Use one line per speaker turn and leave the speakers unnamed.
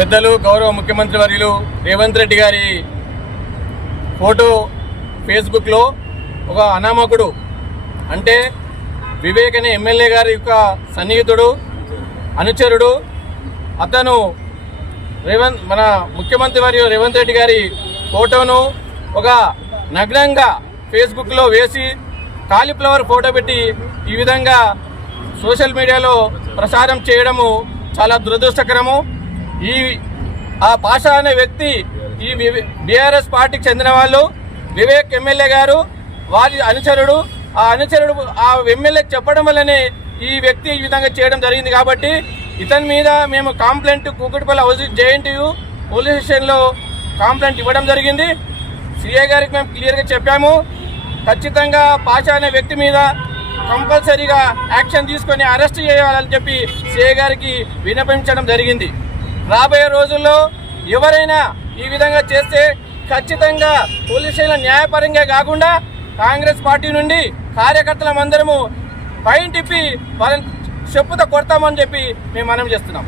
పెద్దలు గౌరవ ముఖ్యమంత్రి వర్యులు రేవంత్ రెడ్డి గారి ఫోటో ఫేస్బుక్లో ఒక అనామకుడు అంటే వివేక్ అనే ఎమ్మెల్యే గారి యొక్క సన్నిహితుడు అనుచరుడు. అతను రేవంత్ మన ముఖ్యమంత్రి వారి రేవంత్ రెడ్డి గారి ఫోటోను ఒక నగ్నంగా ఫేస్బుక్లో వేసి కాలిఫ్లవర్ ఫోటో పెట్టి ఈ విధంగా సోషల్ మీడియాలో ప్రసారం చేయడము చాలా దురదృష్టకరము. ఈ ఆ పాషా అనే వ్యక్తి ఈ బీఆర్ఎస్ పార్టీకి చెందిన వాళ్ళు వివేక్ ఎమ్మెల్యే గారు వారి అనుచరుడు ఆ అనుచరుడు ఆ ఎమ్మెల్యేకి చెప్పడం వల్లనే ఈ వ్యక్తి ఈ విధంగా చేయడం జరిగింది కాబట్టి ఇతని మీద మేము complaint Kukatpally house JNTU police స్టేషన్లో కంప్లైంట్ ఇవ్వడం జరిగింది. సిఐ గారికి మేము క్లియర్గా చెప్పాము. ఖచ్చితంగా పాషా అనే వ్యక్తి మీద కంపల్సరీగా యాక్షన్ తీసుకొని అరెస్ట్ చేయాలని చెప్పి సిఐ గారికి విన్నపించడం జరిగింది. రాబోయే రోజుల్లో ఎవరైనా ఈ విధంగా చేస్తే ఖచ్చితంగా పోలీస్ స్టేషన్ న్యాయపరంగా కాకుండా కాంగ్రెస్ పార్టీ నుండి కార్యకర్తలమందరము పైన తిప్పి వాళ్ళని చెప్పుతో కొడతామని చెప్పి మేము మనం చేస్తున్నాం.